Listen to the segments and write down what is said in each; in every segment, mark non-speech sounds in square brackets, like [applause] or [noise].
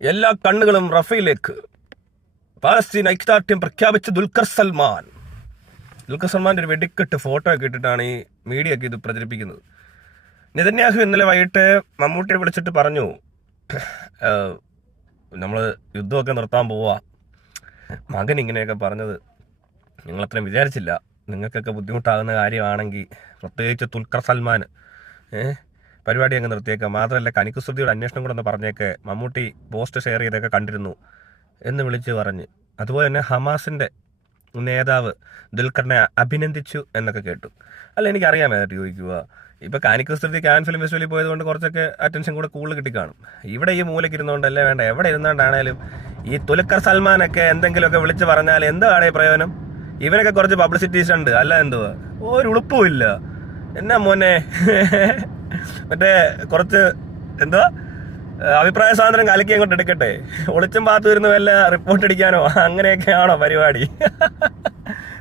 എല്ലാ കണ്ണുകളും റഫയിലേക്ക്. പാലസ്തീൻ ഐക്യദാർഢ്യം പ്രഖ്യാപിച്ച ദുൽഖർ സൽമാൻ. ദുൽഖർ സൽമാന്റെ ഒരു വെടിക്കെട്ട് ഫോട്ടോ ഒക്കെ ഇട്ടിട്ടാണ് ഈ മീഡിയ ഒക്കെ ഇത് പ്രചരിപ്പിക്കുന്നത്. നിതന്യാഹു ഇന്നലെ വൈകിട്ട് മമ്മൂട്ടിയെ വിളിച്ചിട്ട് പറഞ്ഞു നമ്മൾ യുദ്ധമൊക്കെ നിർത്താൻ പോവാ. മകൻ ഇങ്ങനെയൊക്കെ പറഞ്ഞത് നിങ്ങളത്രയും വിചാരിച്ചില്ല. നിങ്ങൾക്കൊക്കെ ബുദ്ധിമുട്ടാകുന്ന കാര്യമാണെങ്കിൽ പ്രത്യേകിച്ച് ദുൽഖർ സൽമാൻ ഏഹ് പരിപാടി അങ്ങ് നിർത്തിയേക്കാം. മാത്രമല്ല കനിക്കുസൃതിയുടെ അന്വേഷണം കൂടെ ഒന്ന് പറഞ്ഞേക്ക്. മമ്മൂട്ടി പോസ്റ്റ് ഷെയർ ചെയ്തൊക്കെ കണ്ടിരുന്നു എന്ന് വിളിച്ച് പറഞ്ഞ്. അതുപോലെ തന്നെ ഹമാസിന്റെ നേതാവ് ദുൽഖറിനെ അഭിനന്ദിച്ചു എന്നൊക്കെ കേട്ടു. അല്ല എനിക്കറിയാമായിട്ട് ചോദിക്കുക. ഇപ്പൊ കാനിക്കുസ്തുതി കാൻ ഫിലിം ഫെസ്റ്റിവലിൽ പോയതുകൊണ്ട് കുറച്ചൊക്കെ അറ്റൻഷൻ കൂടെ കൂടുതൽ കിട്ടി കാണും ഇവിടെ ഈ മൂലയ്ക്ക് ഇരുന്നുകൊണ്ടല്ലേ വേണ്ട? എവിടെ ഇരുന്നുകൊണ്ടാണേലും ഈ തുലക്കർ സൽമാനൊക്കെ എന്തെങ്കിലുമൊക്കെ വിളിച്ച് പറഞ്ഞാൽ എന്താണ് പ്രയോജനം? ഇവനൊക്കെ കുറച്ച് പബ്ലിസിറ്റീസ് ഉണ്ട്. അല്ല എന്തുവാ? ഒരു ഉളുപ്പുമില്ല എന്നാ മോനെ? മറ്റേ കുറച്ച് എന്തോ? അഭിപ്രായ സ്വാതന്ത്ര്യം കലക്കി അങ്ങോട്ട് എടുക്കട്ടെ. ഒളിച്ചും പാത്തു വരുന്ന വല്ല റിപ്പോർട്ട് അടിക്കാനോ? അങ്ങനെയൊക്കെയാണോ പരിപാടി?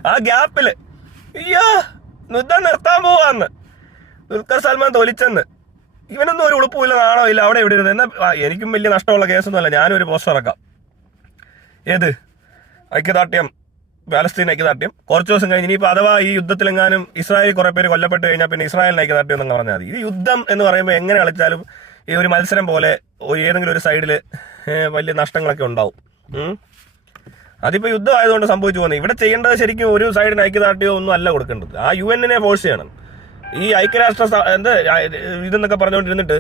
ആ ഗ്യാപ്പിൽ അയ്യോ നുദ്ധം നിർത്താൻ പോവാന്ന്. ദുൽഖർ സൽമാൻ തൊലിച്ചെന്ന്. ഇവനൊന്നും ഒരു ഉളുപ്പില്ല നാണോ ഇല്ല അവിടെ ഇവിടെ ഇരുന്ന്. എന്നാ എനിക്കും വലിയ നഷ്ടമുള്ള കേസൊന്നുമല്ല ഞാനും ഒരു പോസ്റ്റർ ഇറക്കാം. ഏത്? ഐക്യദാർഢ്യം. പാലസ്തീൻ ഐക്യദാർഢ്യം കുറച്ച് ദിവസം കഴിഞ്ഞ് ഇനിയിപ്പോൾ അഥവാ ഈ യുദ്ധത്തിലെങ്ങാനും ഇസ്രായേൽ കുറെ പേര് കൊല്ലപ്പെട്ട് കഴിഞ്ഞാൽ പിന്നെ ഇസ്രായേലിന് ഐക്യദാർഢ്യം എന്ന് പറഞ്ഞാൽ മതി. ഇത് യുദ്ധം എന്ന് പറയുമ്പോൾ എങ്ങനെ കളിച്ചാലും ഈ ഒരു മത്സരം പോലെ ഏതെങ്കിലും ഒരു സൈഡിൽ വലിയ നഷ്ടങ്ങളൊക്കെ ഉണ്ടാവും. അതിപ്പോ അതിപ്പോൾ യുദ്ധം ആയതുകൊണ്ട് സംഭവിച്ചു പോകുന്നത് ഇവിടെ ചെയ്യേണ്ടത് ശരിക്കും ഒരു സൈഡിന് ഐക്യദാർഢ്യോ ഒന്നും അല്ല കൊടുക്കേണ്ടത്. ആ യു എന്നിനെ ഫോഴ്സ് ചെയ്യണം. ഈ ഐക്യരാഷ്ട്ര എന്ത് ഇതെന്നൊക്കെ പറഞ്ഞുകൊണ്ടിരുന്നിട്ട്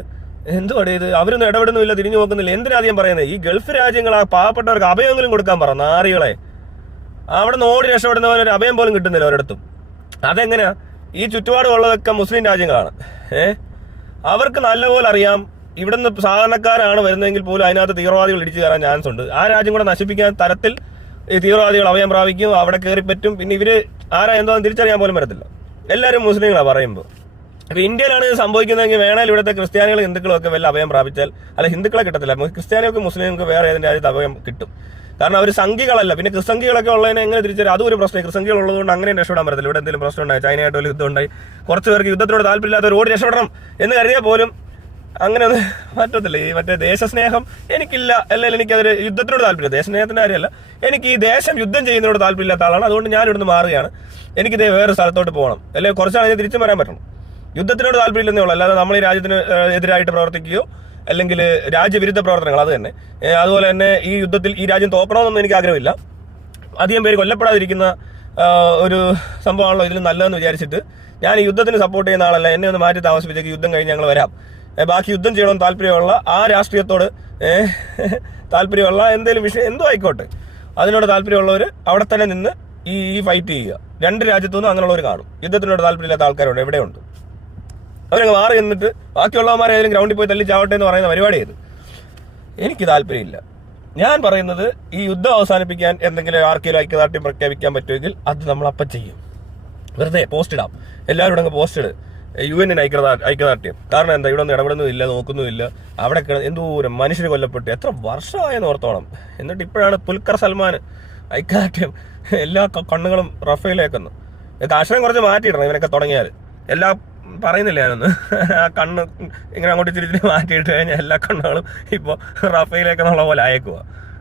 എന്തുവാടേ ഇത്? അവരൊന്നും ഇടപെടുന്നില്ല തിരിഞ്ഞു നോക്കുന്നില്ല. എന്തിനാദ്യം പറയുന്നത് ഈ ഗൾഫ് രാജ്യങ്ങൾ ആ പാവപ്പെട്ടവർക്ക് അഭയമെങ്കിലും കൊടുക്കാൻ പറഞ്ഞു നാറികളെ. അവിടെ നിന്ന് ഓടി പോലെ ഒരു അഭയം പോലും കിട്ടുന്നില്ല ഒരിടത്തും. അതെങ്ങനെയാ? ഈ ചുറ്റുപാടുള്ളതൊക്കെ മുസ്ലിം രാജ്യങ്ങളാണ്. ഏ? അവർക്ക് നല്ലപോലെ അറിയാം. ഇവിടുന്ന് സാധാരണക്കാരാണ് വരുന്നതെങ്കിൽ പോലും അതിനകത്ത് തീവ്രവാദികൾ ഇടിച്ചു കയറാൻ ചാൻസ് ഉണ്ട്. ആ രാജ്യം കൂടെ നശിപ്പിക്കാൻ തരത്തിൽ ഈ തീവ്രവാദികൾ അഭയം പ്രാപിക്കും അവിടെ കയറി പറ്റും. പിന്നെ ഇവർ ആരാ എന്താണെന്ന് തിരിച്ചറിയാൻ പോലും വരത്തില്ല. എല്ലാവരും മുസ്ലിങ്ങളാണ് പറയുമ്പോൾ അപ്പൊ ഇന്ത്യയിലാണ് ഇത് സംഭവിക്കുന്നതെങ്കിൽ വേണേൽ ഇവിടുത്തെ ക്രിസ്ത്യാനികളും ഹിന്ദുക്കളും ഒക്കെ വല്ല അഭയം പ്രാപിച്ചാൽ അല്ല ഹിന്ദുക്കളെ കിട്ടത്തില്ല. ക്രിസ്ത്യാനികൾക്കും മുസ്ലിങ്ങൾക്ക് വേറെ ഏതെങ്കിലും രാജ്യത്ത് അഭയം കിട്ടും. കാരണം അവർ സംഘികളല്ല. പിന്നെ ക്രിസംഖികളൊക്കെ ഉള്ളതിനെ എങ്ങനെ തിരിച്ചറിയും? അതും ഒരു പ്രശ്നം ക്രിസംഖികൾ ഉള്ളതുകൊണ്ട് അങ്ങനെ രക്ഷപ്പെടാൻ പറ്റത്തില്ല. ഇവിടെ എന്തെങ്കിലും പ്രശ്നം ഉണ്ടായി ചൈനയായിട്ട് ഒരു യുദ്ധം ഉണ്ടായി കുറച്ച് പേർക്ക് യുദ്ധത്തിനോട് താല്പര്യമില്ലാത്തവർ ഓടി രക്ഷപ്പെടണം എന്ന് കരുതിയാൽ പോലും അങ്ങനെ ഒന്നും പറ്റത്തില്ല. ഈ മറ്റേ ദേശസ്നേഹം എനിക്കില്ല. അല്ലെങ്കിൽ എനിക്കതൊരു യുദ്ധത്തിനോട് താല്പര്യം ദേശസ്നേഹത്തിന്റെ കാര്യമല്ല. എനിക്ക് ഈ ദേശം യുദ്ധം ചെയ്യുന്നതിനോട് താല്പര്യമില്ലാത്ത ആളാണ്. അതുകൊണ്ട് ഞാൻ ഇവിടുന്ന് മാറുകയാണ്. എനിക്ക് ഇതേ വേറെ സ്ഥലത്തോട്ട് പോകണം. അല്ലെങ്കിൽ കുറച്ചാണെങ്കിൽ തിരിച്ചു വരാൻ പറ്റണം. യുദ്ധത്തിനോട് താല്പര്യമില്ലെന്നേ ഉള്ളൂ. അല്ലാതെ നമ്മൾ ഈ രാജ്യത്തിന് എതിരായിട്ട് പ്രവർത്തിക്കുകയോ അല്ലെങ്കിൽ രാജ്യവിരുദ്ധ പ്രവർത്തനങ്ങൾ അത് തന്നെ. അതുപോലെ തന്നെ ഈ യുദ്ധത്തിൽ ഈ രാജ്യം തോക്കണമെന്നൊന്നും എനിക്ക് ആഗ്രഹമില്ല. അധികം പേര് കൊല്ലപ്പെടാതിരിക്കുന്ന ഒരു സംഭവമാണല്ലോ ഇതിൽ നല്ലതെന്ന് വിചാരിച്ചിട്ട്. ഞാൻ ഈ യുദ്ധത്തിന് സപ്പോർട്ട് ചെയ്യുന്ന ആളല്ല. എന്നെ ഒന്ന് മാറ്റി താമസിപ്പിച്ചേക്ക് യുദ്ധം കഴിഞ്ഞ് ഞങ്ങൾ വരാം. ബാക്കി യുദ്ധം ചെയ്യണമെന്ന് താല്പര്യമുള്ള ആ രാഷ്ട്രീയത്തോട് താല്പര്യമുള്ള എന്തെങ്കിലും വിഷയം എന്തോ ആയിക്കോട്ടെ. അതിനോട് താല്പര്യമുള്ളവർ അവിടെ തന്നെ നിന്ന് ഈ ഈ ഫൈറ്റ് ചെയ്യുക. രണ്ട് രാജ്യത്തുനിന്നും അങ്ങനെയുള്ളവർ കാണും. യുദ്ധത്തിനോട് താല്പര്യമില്ലാത്ത ആൾക്കാരുണ്ട് എവിടെയുണ്ട്? അവരങ്ങ് മാറി നിന്നിട്ട് ബാക്കിയുള്ളവന്മാരെ ഏതെങ്കിലും ഗ്രൗണ്ടിൽ പോയി തല്ലി ചാവട്ടെ എന്ന് പറയുന്ന പരിപാടി എനിക്ക് താല്പര്യമില്ല. ഞാൻ പറയുന്നത് ഈ യുദ്ധം അവസാനിപ്പിക്കാൻ എന്തെങ്കിലും ആർക്കെങ്കിലും ഐക്യദാർഢ്യം പ്രഖ്യാപിക്കാൻ പറ്റുമെങ്കിൽ അത് നമ്മൾ അപ്പം ചെയ്യും. വെറുതെ പോസ്റ്റ് ഇടാം. എല്ലാവരും അങ്ങ് പോസ്റ്റ് ഇട്. യു എന്നിന് ഐക്യദാ ഐക്യദാർഢ്യം. കാരണം എന്താ ഇവിടെ ഒന്നും ഇടപെടുന്നുമില്ല നോക്കുന്നുമില്ല അവിടെ എന്തോരം മനുഷ്യർ കൊല്ലപ്പെട്ടു എത്ര വർഷമായെന്ന് ഓർത്തോണം. എന്നിട്ട് ഇപ്പോഴാണ് പുൽക്കർ സൽമാൻ ഐക്യദാർഢ്യം എല്ലാ കണ്ണുകളും റഫേലേക്കുന്നു കാശ്മീരം കുറച്ച് മാറ്റിയിടണം ഇവനൊക്കെ തുടങ്ങിയാൽ എല്ലാ പറയുന്നില്ല ഞാനൊന്ന് ആ കണ്ണ് ഇങ്ങനെ അങ്ങോട്ട് തിരിച്ച് മാറ്റിയിട്ട് കഴിഞ്ഞാൽ എല്ലാ കണ്ണുകളും ഇപ്പോൾ റഫയിലേക്കെന്നുള്ള പോലെ അയക്കുക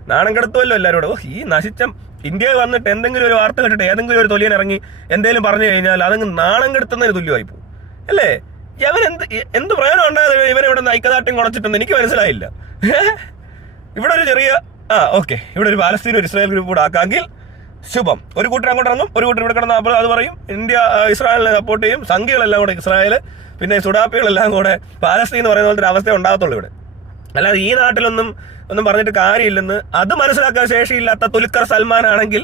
നാണം കെടുത്തുമല്ലോ എല്ലാവരോട് ഓ ഈ നശിച്ച ഇന്ത്യയിൽ വന്നിട്ട് എന്തെങ്കിലും ഒരു വാർത്ത കേട്ടിട്ട് ഏതെങ്കിലും ഒരു തൊലിയൻ ഇറങ്ങി എന്തെങ്കിലും പറഞ്ഞു കഴിഞ്ഞാൽ അതങ്ങ് നാണം കെടുത്തുന്നതിന് തുല്യമായി പോകും അല്ലേ? ഇവൻ എന്ത് എന്ത് പ്രയോജനം ഉണ്ടായത് ഇവൻ ഇവിടെ ഐക്യദാർഢ്യം കുളച്ചിട്ടെന്ന് എനിക്ക് മനസ്സിലായില്ല. ഇവിടെ ഒരു ചെറിയ ആ ഓക്കെ. ഇവിടെ ഒരു പാലസ്തീൻ ഒരു ഇസ്രായേൽ ഗ്രൂപ്പ് കൂടെ ആക്കാമെങ്കിൽ ശുഭം. ഒരു കൂട്ടർ അങ്ങോട്ട് ഇറങ്ങും ഒരു കൂട്ടർ ഇവിടെ കിടന്ന് അപ്പോൾ അത് പറയും. ഇന്ത്യ ഇസ്രായേലിനെ സപ്പോർട്ട് ചെയ്യും. സംഘികളെല്ലാം കൂടെ ഇസ്രായേൽ പിന്നെ സുഡാപ്പികളെല്ലാം കൂടെ പാലസ്തീൻ എന്ന് പറയുന്ന പോലത്തെ അവസ്ഥ ഉണ്ടാകത്തുള്ളൂ ഇവിടെ. അല്ലാതെ ഈ നാട്ടിലൊന്നും ഒന്നും പറഞ്ഞിട്ട് കാര്യമില്ലെന്ന് അത് മനസ്സിലാക്കാൻ ശേഷിയില്ലാത്ത തുൽക്കർ സൽമാൻ ആണെങ്കിൽ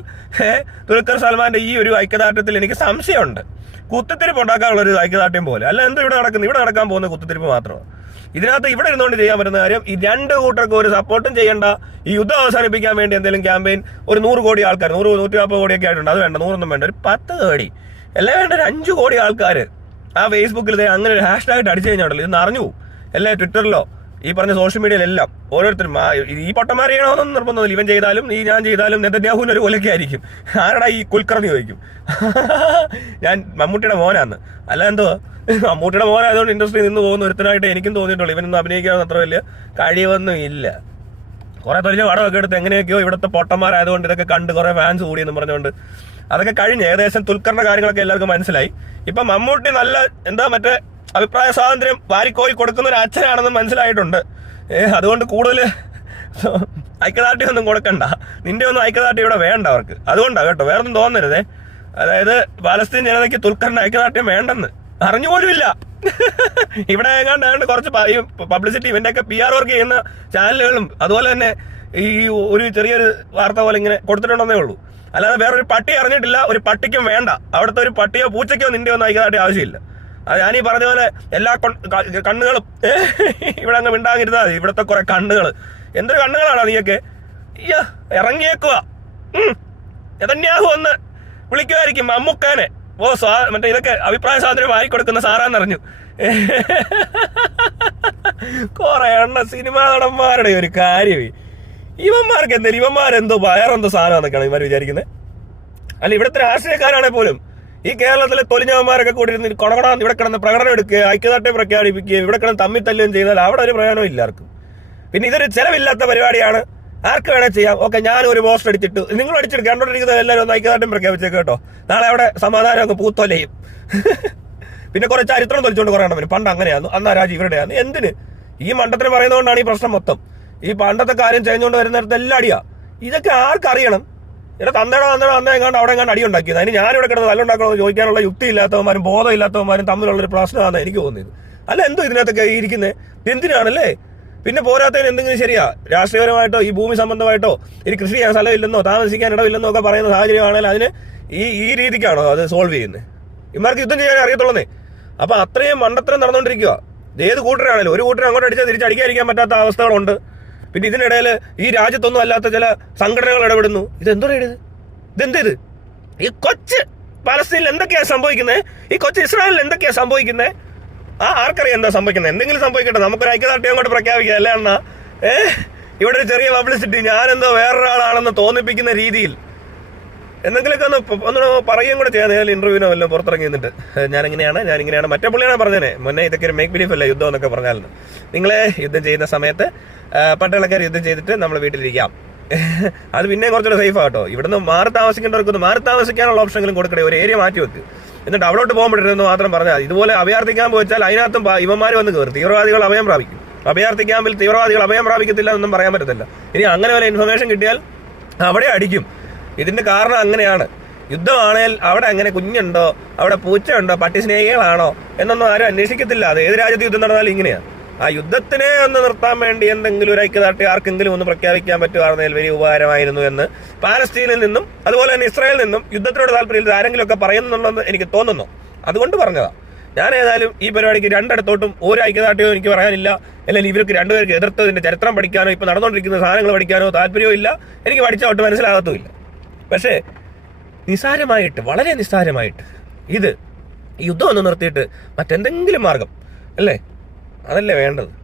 തുലുക്കർ സൽമാന്റെ ഈ ഒരു ഐക്യദാർഢ്യത്തിൽ എനിക്ക് സംശയമുണ്ട്. കുത്തിത്തിരിപ്പ് ഉണ്ടാക്കാനുള്ള ഒരു ഐക്യദാർഢ്യം പോലെ. അല്ല എന്തോ ഇവിടെ നടക്കുന്നത് ഇവിടെ നടക്കാൻ പോകുന്ന കുത്തിത്തിരിപ്പ് മാത്രമാണ്. ഇതിനകത്ത് ഇവിടെ ഇരുന്നുകൊണ്ട് ചെയ്യാൻ പറ്റുന്ന കാര്യം ഈ രണ്ട് കൂട്ടർക്ക് ഒരു സപ്പോർട്ടും ചെയ്യേണ്ട. ഈ യുദ്ധം അവസാനിപ്പിക്കാൻ വേണ്ടി എന്തെങ്കിലും ക്യാമ്പയിൻ ഒരു നൂറ് കോടി ആൾക്കാർ നൂറ് നൂറ്റി നാൽപ്പത് കോടിയൊക്കെ ആയിട്ടുണ്ട്. അത് വേണ്ട നൂറൊന്നും വേണ്ട. ഒരു പത്ത് കോടി എല്ലാം വേണ്ട ഒരു അഞ്ച് കോടി ആൾക്കാർ ആ ഫേസ്ബുക്കിൽ അങ്ങനെ ഒരു ഹാഷ്ടാഗ് അടിച്ചു കഴിഞ്ഞാണല്ലോ ഇത് അറിഞ്ഞു പോകും ട്വിറ്ററിലോ ഈ പറഞ്ഞ സോഷ്യൽ മീഡിയയിലെല്ലാം ഓരോരുത്തരും ഈ പൊട്ടന്മാർ ചെയ്യണമെന്നൊന്നും നിർബന്ധമില്ല ഇവൻ ചെയ്താലും ഈ ഞാൻ ചെയ്താലും നെതന്യാഹുവിന് ഒരു കൊലക്കായിരിക്കും ആരടാ ഈ കുൽക്കർന്ന് ചോദിക്കും. [laughs] ഞാൻ മമ്മൂട്ടിയുടെ മോനാന്ന്. അല്ല എന്തോ? മമ്മൂട്ടിയുടെ മോനായതുകൊണ്ട് ഇൻഡസ്ട്രി നിന്ന് പോകുന്ന ഒരുത്തനായിട്ട് എനിക്കും തോന്നിയിട്ടുള്ളൂ. ഇവനൊന്നും അഭിനയിക്കാൻ അത്ര വലിയ കഴിവൊന്നും ഇല്ല. കുറെ തൊഴിൽ വടമൊക്കെ എടുത്ത് എങ്ങനെയൊക്കെയോ ഇവിടുത്തെ പൊട്ടന്മാരായതുകൊണ്ട് ഇതൊക്കെ കണ്ട് കുറെ ഫാൻസ് കൂടി എന്ന് പറഞ്ഞുകൊണ്ട് അതൊക്കെ കഴിഞ്ഞ് ഏകദേശം തുൽക്കറിന്റെ കാര്യങ്ങളൊക്കെ എല്ലാവർക്കും മനസ്സിലായി. ഇപ്പൊ മമ്മൂട്ടി നല്ല എന്താ മറ്റേ അഭിപ്രായ സ്വാതന്ത്ര്യം വാരിക്കോരി കൊടുക്കുന്ന ഒരു അച്ഛനാണെന്ന് മനസ്സിലായിട്ടുണ്ട്. അതുകൊണ്ട് കൂടുതൽ ഐക്യദാർഢ്യം ഒന്നും കൊടുക്കണ്ട. നിന്റെ ഒന്നും ഐക്യദാർഢ്യം ഇവിടെ വേണ്ട അവർക്ക്. അതുകൊണ്ടാണ് കേട്ടോ വേറൊന്നും തോന്നരുതേ. അതായത് പാലസ്തീൻ ജനതയ്ക്ക് തുൽക്കറിന്റെ ഐക്യദാർഢ്യം വേണ്ടെന്ന്. അറിഞ്ഞുപോലുമില്ല. ഇവിടെ എങ്ങാണ്ട് കുറച്ച് പബ്ലിസിറ്റി ഇവന്റെ ഒക്കെ പി ആർ വർക്ക് ചെയ്യുന്ന ചാനലുകളും അതുപോലെ തന്നെ ഈ ഒരു ചെറിയൊരു വാർത്ത പോലെ ഇങ്ങനെ കൊടുത്തിട്ടുണ്ടെന്നേ ഉള്ളൂ. അല്ലാതെ വേറൊരു പട്ടി അറിഞ്ഞിട്ടില്ല ഒരു പട്ടിക്കും വേണ്ട. അവിടുത്തെ ഒരു പട്ടിയോ പൂച്ചയ്ക്കോ നിന്റെ ഒന്നും ഐക്യദാർഢ്യം ആവശ്യമില്ല. ഞാനീ പറഞ്ഞ പോലെ എല്ലാ കണ്ണുകളും ഇവിടെ അങ്ങ് മിണ്ടാങ്ങിരുന്നാൽ മതി. ഇവിടുത്തെ കുറെ കണ്ണുകൾ. എന്തൊരു കണ്ണുകളാണ് നീയൊക്കെ? അയ്യോ ഇറങ്ങിയേക്കുക നെതന്യാഹു ഒന്ന് വിളിക്കുമായിരിക്കും അമ്മുക്കാനെ ഓ സ്വാ മറ്റേ ഇതൊക്കെ അഭിപ്രായ സ്വാതന്ത്ര്യം വാരിക്കൊടുക്കുന്ന സാറാന്നറിഞ്ഞു. കുറെ എണ്ണ സിനിമാ നടന്മാരുടെ ഒരു കാര്യമേ. ഇവന്മാർക്ക് എന്തെങ്കിലും ഇവന്മാരെന്തോ വേറെന്തോ എന്നൊക്കെയാണ് ഇവന്മാർ വിചാരിക്കുന്നത് അല്ല ഇവിടുത്തെ രാഷ്ട്രീയക്കാരാണെ പോലും ഈ കേരളത്തിലെ തൊലിഞ്ഞവന്മാരൊക്കെ കൂടി ഇരുന്ന് കൊണകൊണാന്ന് ഇവിടെ കിടന്ന് പ്രകടനം എടുക്കുക ഐക്യദാർഢ്യം പ്രഖ്യാപിക്കുകയും ഇവിടെ കിടന്ന് തമ്മിൽ തല്ലുകയും ചെയ്താൽ അവിടെ ഒരു പ്രയോജനം ഇല്ല ആർക്കും. പിന്നെ ഇതൊരു ചെലവില്ലാത്ത പരിപാടിയാണ്. ആർക്ക് വേണേൽ ചെയ്യാം. ഓക്കെ ഞാൻ ഒരു പോസ്റ്റ് അടിച്ചിട്ട്. നിങ്ങൾ അടിച്ചിട്ട് കണ്ടോണ്ടിരിക്കുന്ന എല്ലാവരും ഒന്ന് ഐക്യദാർഢ്യം പ്രഖ്യാപിച്ചേക്ക് കേട്ടോ. നാളെ അവിടെ സമാധാനം ഒന്ന് പൂത്തൊലയും. [laughs] പിന്നെ കുറെ ചരിത്രം തൊലിച്ചുകൊണ്ട് കുറേ വരും പണ്ട് അങ്ങനെയായിരുന്നു. അന്ന് രാജ്യം ഇവരുടെയാണ് എന്തിന്? ഈ മണ്ടത്തിന് പറയുന്നതുകൊണ്ടാണ് ഈ പ്രശ്നം മൊത്തം. ഈ പണ്ടത്തെ കാര്യം ചെയ്യുന്നോണ്ട് വരുന്നിടത്ത് എല്ലാം അടിയാ. ഇതൊക്കെ ആർക്കറിയണം ഇവിടെ തന്തയുടെ തന്തയുടെ തന്ത എങ്ങാണ്ട് അവിടെ എങ്ങാണ്ട് അടി ഉണ്ടാക്കിയത്. അതിന് ഞാനിവിടെ കിടന്ന് നല്ല തല്ലുണ്ടാക്കണമെന്ന് ചോദിക്കാനുള്ള യുക്തി ഇല്ലാത്തവന്മാരും ബോധം ഇല്ലാത്തവന്മാരും തമ്മിലുള്ള ഒരു പ്രശ്നമാണ് എനിക്ക് തോന്നിയത്. അല്ല എന്തോ ഇതിനകത്തൊക്കെ ഇരിക്കുന്നത് എന്തിനാണല്ലേ? പിന്നെ പോരാത്തതിന് എന്തെങ്കിലും ശരിയാ? രാഷ്ട്രീയപരമായിട്ടോ ഈ ഭൂമി സംബന്ധമായിട്ടോ? ഇനി കൃഷി ചെയ്യാൻ സ്ഥലമില്ലെന്നോ താമസിക്കാൻ ഇടമില്ലെന്നോ ഒക്കെ പറയുന്ന സാഹചര്യമാണെങ്കിൽ അതിന് ഈ ഈ രീതിക്കാണോ അത് സോൾവ് ചെയ്യുന്നത് ഇമാർക്ക് യുദ്ധം ചെയ്യാൻ അറിയത്തുള്ളന്നേ. അപ്പൊ അത്രയും മണ്ടത്തരം നടന്നുകൊണ്ടിരിക്കുക ഏത് കൂട്ടരാണല്ലോ ഒരു കൂട്ടർ അങ്ങോട്ട് അടിച്ചാൽ തിരിച്ചടിക്കാതിരിക്കാൻ പറ്റാത്ത അവസ്ഥകളുണ്ട്. പിന്നെ ഇതിനിടയിൽ ഈ രാജ്യത്തൊന്നും അല്ലാത്ത ചില സംഘടനകൾ ഇടപെടുന്നു. ഇത്? എന്തോ ഇത്? ഈ കൊച്ച് പലസ്തീനിൽ എന്തൊക്കെയാണ് സംഭവിക്കുന്നത് ഈ കൊച്ച് ഇസ്രായേലിൽ എന്തൊക്കെയാണ് സംഭവിക്കുന്നത് ആ ആർക്കറിയാം എന്താ സംഭവിക്കുന്നത് എന്തെങ്കിലും സംഭവിക്കട്ടെ. നമുക്കൊരു ഐക്യദാർഢ്യം അങ്ങോട്ട് പ്രഖ്യാപിക്കാം അല്ലേ അണ്ണ? ഏ? ഇവിടെ ഒരു ചെറിയ പബ്ലിസിറ്റി ഞാനെന്തോ വേറൊരാളാണെന്ന് തോന്നിപ്പിക്കുന്ന രീതിയിൽ. എന്തെങ്കിലുമൊക്കെ ഒന്ന് ഒന്ന് പറയുകയും കൂടെ ചെയ്യാൻ ഏതായാലും ഇന്റർവ്യൂവിനോ വല്ലതും പുറത്തിറങ്ങി നിന്നിട്ട് ഞാനിങ്ങനെയാണ് ഞാനിങ്ങനെയാണ്. മറ്റേ പുള്ളിയാണ് പറഞ്ഞേ മുന്നേ ഇതൊക്കെ ഒരു മേക്ക് ബിലീഫ് അല്ല? യുദ്ധം എന്നൊക്കെ പറഞ്ഞാലും നിങ്ങളെ യുദ്ധം ചെയ്യുന്ന സമയത്ത് പട്ടാളക്കാർ യുദ്ധം ചെയ്തിട്ട് നമ്മൾ വീട്ടിലിരിക്കാം. [laughs] അത് പിന്നെ കുറച്ചുകൂടെ സേഫ് ആട്ടോ ഇവിടുന്ന് മാറി താമസിക്കേണ്ടവർക്ക് മാറി താമസിക്കാനുള്ള ഓപ്ഷനെങ്കിലും കൊടുക്കണേ ഒരു ഏരിയ മാറ്റി വെക്ക്. എന്നിട്ട് അവിടോട്ട് പോകുമ്പോഴെന്ന് മാത്രം പറഞ്ഞാൽ ഇതുപോലെ അഭയാർത്ഥി ക്യാമ്പ് വെച്ചാൽ അതിനകത്തും ഇവന്മാർ വന്ന് കയറും. തീവ്രവാദികൾ അഭയം പ്രാപിക്കും. അഭയാർത്ഥി ക്യാമ്പിൽ തീവ്രവാദികൾ അഭയം പ്രാപിക്കത്തില്ല എന്നൊന്നും പറയാൻ പറ്റത്തില്ല. ഇനി അങ്ങനെ വല്ല ഇൻഫർമേഷൻ കിട്ടിയാൽ അവിടെ അടിക്കും. ഇതിന്റെ കാരണം അങ്ങനെയാണ്. യുദ്ധമാണേൽ അവിടെ അങ്ങനെ കുഞ്ഞുണ്ടോ? അവിടെ പൂച്ചയുണ്ടോ? പട്ടി സ്നേഹികളാണോ? എന്നൊന്നും ആരും അന്വേഷിക്കത്തില്ല. അത് ഏത് രാജ്യത്ത് യുദ്ധം നടന്നാലും ഇങ്ങനെയാണ് ആ യുദ്ധത്തിനെ ഒന്ന് നിർത്താൻ വേണ്ടി എന്തെങ്കിലും ഒരു ഐക്യദാർഢ്യം ആർക്കെങ്കിലും ഒന്ന് പ്രഖ്യാപിക്കാൻ പറ്റുവാണെങ്കിൽ വലിയ ഉപകാരമായിരുന്നു എന്ന് പാലസ്തീനിൽ നിന്നും അതുപോലെ തന്നെ ഇസ്രായേലിൽ നിന്നും യുദ്ധത്തിനോട് താല്പര്യം ആരെങ്കിലും ഒക്കെ പറയുന്നുണ്ടെന്ന് എനിക്ക് തോന്നുന്നു. അതുകൊണ്ട് പറഞ്ഞതാ. ഞാൻ ഏതായാലും ഈ പരിപാടിക്ക് രണ്ടിടത്തോട്ടും ഒരു ഐക്യദാർഢ്യവും എനിക്ക് പറയാനില്ല. അല്ലെങ്കിൽ ഇവർക്ക് രണ്ടുപേർക്ക് എതിർത്തതിന്റെ ചരിത്രം പഠിക്കാനോ ഇപ്പൊ നടന്നുകൊണ്ടിരിക്കുന്ന സാധനങ്ങൾ പഠിക്കാനോ താല്പര്യവും ഇല്ല. എനിക്ക് പഠിച്ചോട്ട് മനസ്സിലാകത്തുമില്ല. പക്ഷേ നിസ്സാരമായിട്ട് വളരെ നിസ്സാരമായിട്ട് ഇത് യുദ്ധം ഒന്ന് നിർത്തിയിട്ട് മറ്റെന്തെങ്കിലും മാർഗം അല്ലേ? അതല്ലേ വേണ്ടത്?